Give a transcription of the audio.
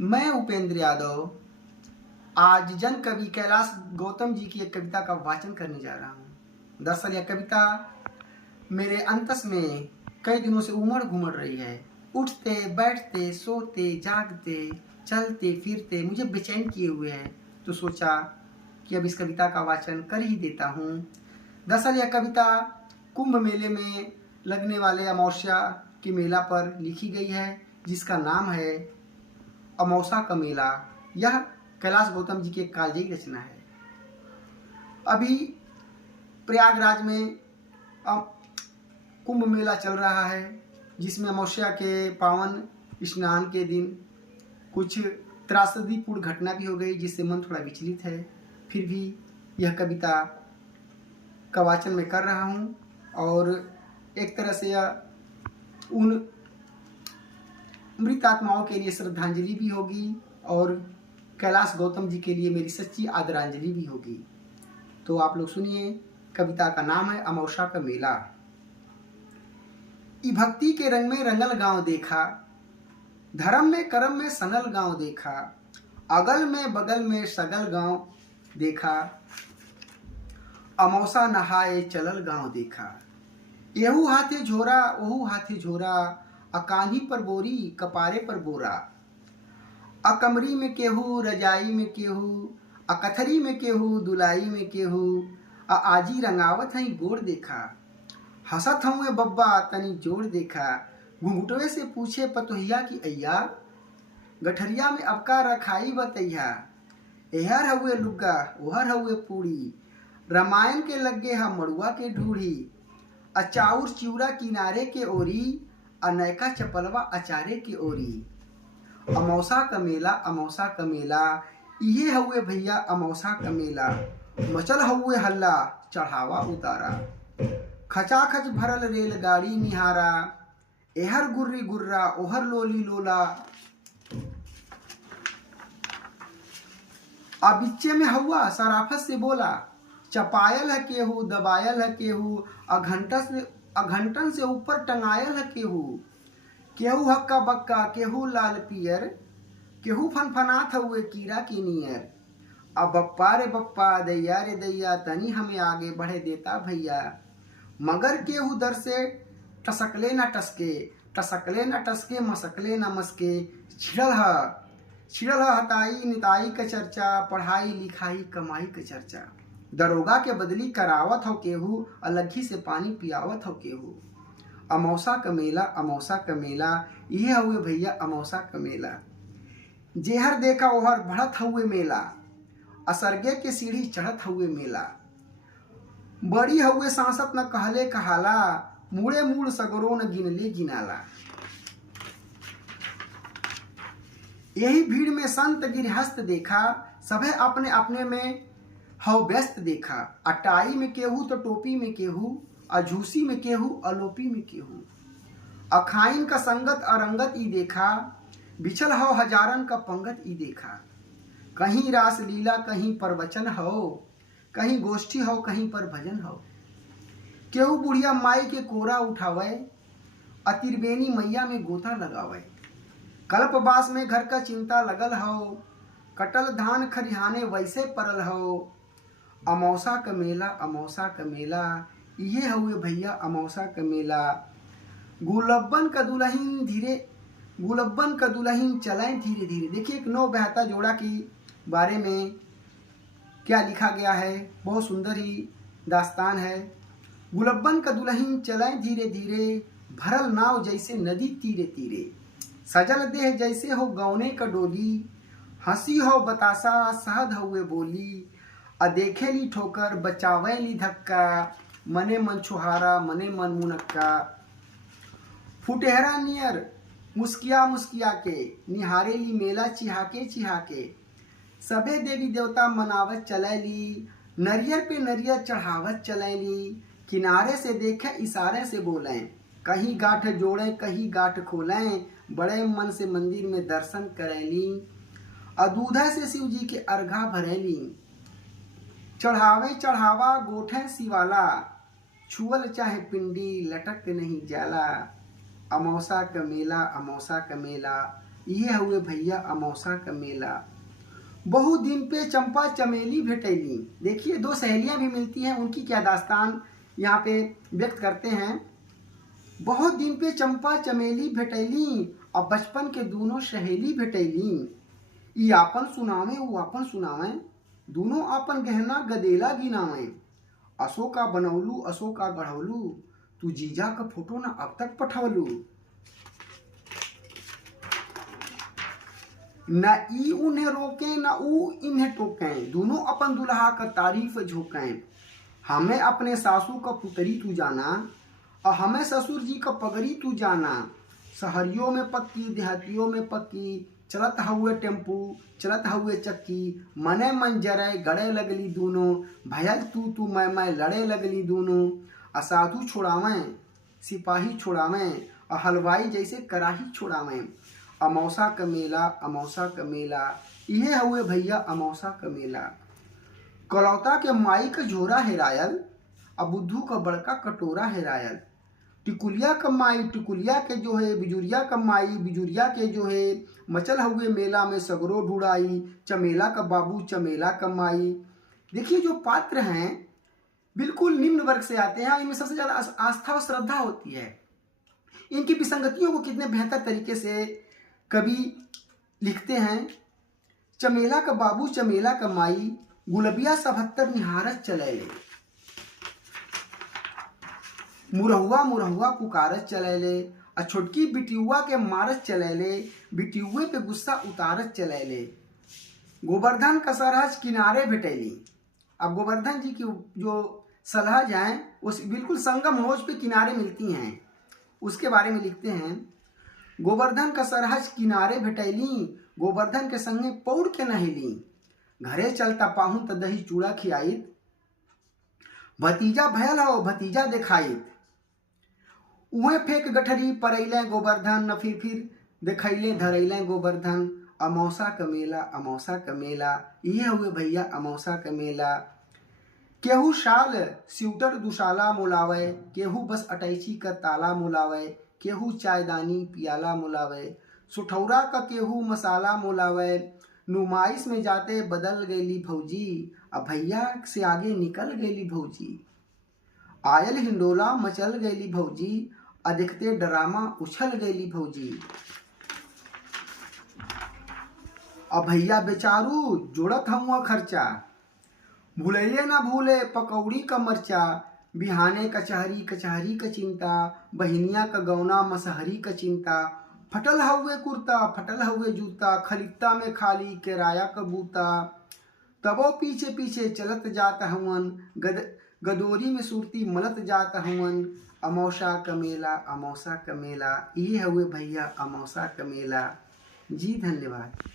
मैं उपेंद्र यादव आज जन कवि कैलाश गौतम जी की एक कविता का वाचन करने जा रहा हूँ। दरअसल यह कविता मेरे अंतस में कई दिनों से उमड़ घुमड़ रही है। उठते बैठते सोते जागते चलते फिरते मुझे बेचैन किए हुए है, तो सोचा कि अब इस कविता का वाचन कर ही देता हूँ। दरअसल यह कविता कुंभ मेले में लगने वाले अमावस्या के मेला पर लिखी गई है, जिसका नाम है अमावस्या का मेला। यह कैलाश गौतम जी की एक कालजयी रचना है। अभी प्रयागराज में कुंभ मेला चल रहा है, जिसमें अमावस्या के पावन स्नान के दिन कुछ त्रासदीपूर्ण घटना भी हो गई, जिससे मन थोड़ा विचलित है। फिर भी यह कविता का वाचन मैं कर रहा हूँ और एक तरह से यह उन मृत आत्माओं के लिए श्रद्धांजलि भी होगी और कैलाश गौतम जी के लिए मेरी सच्ची आदरांजलि भी होगी। तो आप लोग सुनिए, कविता का नाम है अमावस्या का मेला। ई भक्ति के रंग में रंगल गांव देखा, धर्म में कर्म में सनल गांव देखा, अगल में बगल में सगल गांव देखा, अमावस्या नहाए चलल गांव देखा। एहू हाथे झोरा ओहू हाथे झोरा, अकान्ही पर बोरी कपारे पर बोरा, अकमरी में केहू रजाई में केहू, अकथरी में केहू दुलाई में केहू, आजी रंगावत हई गोड़ देखा, हसत हूँ बब्बा तनी जोड़ देखा, घुंघटवे से पूछे पतोहिया की अय्या, गठरिया में अबका रखाई बतैया, एहर हउए लुग्गा ओहर हउए पूड़ी, रामायण के लगे हा मड़ुआ के ढूढ़ी, अचाउर चिउरा किनारे के ओरी, अनैका चपलवा अचारे के ओरी। अमावस्या का मेला अमावस्या का मेला, इहे हउए भैया अमावस्या का मेला, मचल हउए हल्ला चढ़ावा उतारा, खचाखच भरल रेलगाड़ी निहारा, एहर गुर्री गुर्रा ओहर लोली लोला, अबिच्चे में हउआ सराफत से बोला, चपायल है केहू दबायल है केहू, अघंटन से ऊपर टंगायल है केहू, केहू हक्का बक्का केहू लाल पियर, केहू फनफनात हुए कीड़ा की नियर। अब बप्पा रे बप्पा दैया रे दैया, तनी हमें आगे बढ़े देता भैया, मगर केहू दर से टसकले न टसके, टसकले न टसके मसकले न मसके, छिड़ल हताई निताई का चर्चा, पढ़ाई लिखाई कमाई का चर्चा, दरोगा के बदली करावत हो केहू, अलगी से पानी पियावत हो केहू। अमावस्या का मेला अमावस्या का मेला, ये हुए भैया अमावस्या का मेला, जेहर देखा ओहर बढ़त हुए मेला, असरगे के सीढ़ी चढ़त हुए मेला, बड़ी हुए सांसत न कहले कहाला, मुड़े मूड़ सगरो न गिनले गिनाला। यही भीड़ में संत गिरहस्त देखा, सभे अपने अपने में हव व्यस्त देखा, अटाई में केहू तो टोपी में केहू, अझूसी में केहू अलोपी में केहू, अखाइन का संगत अरंगत ई देखा, बिछल हो हजारन का पंगत ई देखा, कहीं रास लीला कहीं प्रवचन हो, कहीं गोष्ठी हो कहीं पर भजन हो, केहू बुढ़िया माई के कोरा उठावे, अतिरबेनी मैया में गोता लगावे, कल्पवास में घर का चिंता लगल हो, कटल धान खरिहाने वैसे परल हो। अमावस्या का मेला अमावस्या का मेला, ये हुए भैया अमावस्या का मेला, गुलब्बन का दुल्हन चलाएं धीरे धीरे। देखिए एक नौ बहता जोड़ा की बारे में क्या लिखा गया है, बहुत सुंदर ही दास्तान है। गुलब्बन का दुल्हन चलाएं धीरे धीरे, भरल नाव जैसे नदी तीरे तीरे, सजल देह जैसे हो गौने का डोली, हंसी हो बतासा सहद हुए बोली, देखेली ठोकर बचावेली धक्का, मने मन छुहारा मने मन मुनक्का, फुटेहरा नियर मुस्किया मुस्किया के, निहारेली मेला चिहाके चिहाके, सबे देवी देवता मनावत चलैली, नरियर पे नरियर चढ़ावत चलैली, किनारे से देखे इशारे से बोलें, कहीं गांठ जोड़ें कहीं गांठ खोलें, बड़े मन से मंदिर में दर्शन करेली, दूधा से शिव जी के अर्घा भरेली, चढ़ावे चढ़ावा गोठे शिवाला, छुअल चाहे पिंडी लटक नहीं जाला। अमावस्या का मेला अमावस्या का मेला, ये हुए भैया अमौसा का मेला। बहुत दिन पे चंपा चमेली भेटैली। देखिए दो सहेलियां भी मिलती हैं, उनकी क्या दास्तान यहाँ पे व्यक्त करते हैं। बहुत दिन पे चंपा चमेली भेटैली, और बचपन के दोनों सहेली भेटैली। ई आपन सुनावे वो आपन सुनावे, दोनों आपन गहना गदेला गिनावे। असो का बनौलू असो का गढ़ौलू, तू जीजा का फोटो ना अब तक पठवलू। न ई उन्हें रोके न ऊ इन्हें टोके, दोनों अपन दुल्हा का तारीफ झोंके। हमें अपने सासू का पुतरी तू जाना, और हमें ससुर जी का पगड़ी तू जाना। शहरियों में पक्की देहातियों में पक्की, चलत हुए टेम्पू चलत हुए चक्की। मने मन जरे गड़े लगली दोनों, भयल तू मैं लड़े लगली दोनों। असाधु छोड़ावें सिपाही छोड़ावें, और हलवाई जैसे कराही छोड़ावें। अमौसा का मेला अमौसा का मेला, इहे हुए भैया अमौसा का मेला। कलौता के माई का झोरा हेरायल, अब बुद्धू का बड़का कटोरा हेरायल। टिकुलिया का माई टिकुलिया के जो है, बिजुरिया का माई बिजुरिया के जो है। मचल हुए मेला में सगरो ढुड़ाई, चमेला का बाबू चमेला का माई। देखिए जो पात्र हैं बिल्कुल निम्न वर्ग से आते हैं, इनमें सबसे ज्यादा आस्था और श्रद्धा होती है। इनकी विसंगतियों को कितने बेहतर तरीके से कवि लिखते हैं। चमेला का बाबू चमेला का माई, गुलबिया 77 निहारत चले। मुरहुआ मुरहुआ पुकारत चलेले, और छोटकी बिटियुआ के मारत चलेले। बिटियुए पे गुस्सा उतारत चलेले। गोवर्धन का सरहज किनारे भेटैली। अब गोवर्धन जी की जो सलहज हैं वो बिल्कुल संगम नोच पे किनारे मिलती हैं, उसके बारे में लिखते हैं। गोवर्धन का सरहज किनारे भेटैली, गोवर्धन के संगे पौड़ के नहेली। घरे चलता पाहूं त दही चूड़ा खियाइत, भतीजा भयल हो भतीजा देखाइत। उहे फेंक गठरी परैले गोवर्धन, न फिर देखैले धरैले गोवर्धन। अमौसा का मेला अमौसा का मेला, ये हुए भैया अमौसा का मेला। केहू शाल स्यूटर दुशाला मोलावे, केहू बस अटैची का ताला मोलावे। केहू चायदानी पियाला मोलावे, सुठौरा का केहू मसाला मोलावे। नुमाइश में जाते बदल गईली भौजी, अब भैया से आगे निकल गईली भौजी। आयल हिंडोला मचल गईली भौजी, अधिकते ड्रामा उछल गईली भौजी। अब भैया बेचारू जोड़त हुआ खर्चा, भूलैये ना भूले पकौड़ी का मरचा। बिहाने कचहरी कचहरी का चिंता, बहिनिया का गौना मसहरी का चिंता। फटल हुए कुर्ता फटल हुए जूता, खलित्ता में खाली किराया का बूता। तबो पीछे पीछे चलत जात हवन, गदोरी में सुरती मलत जात हवन। अमौसा का मेला अमौसा का मेला, ये हुए भैया अमौसा का मेला। जी धन्यवाद।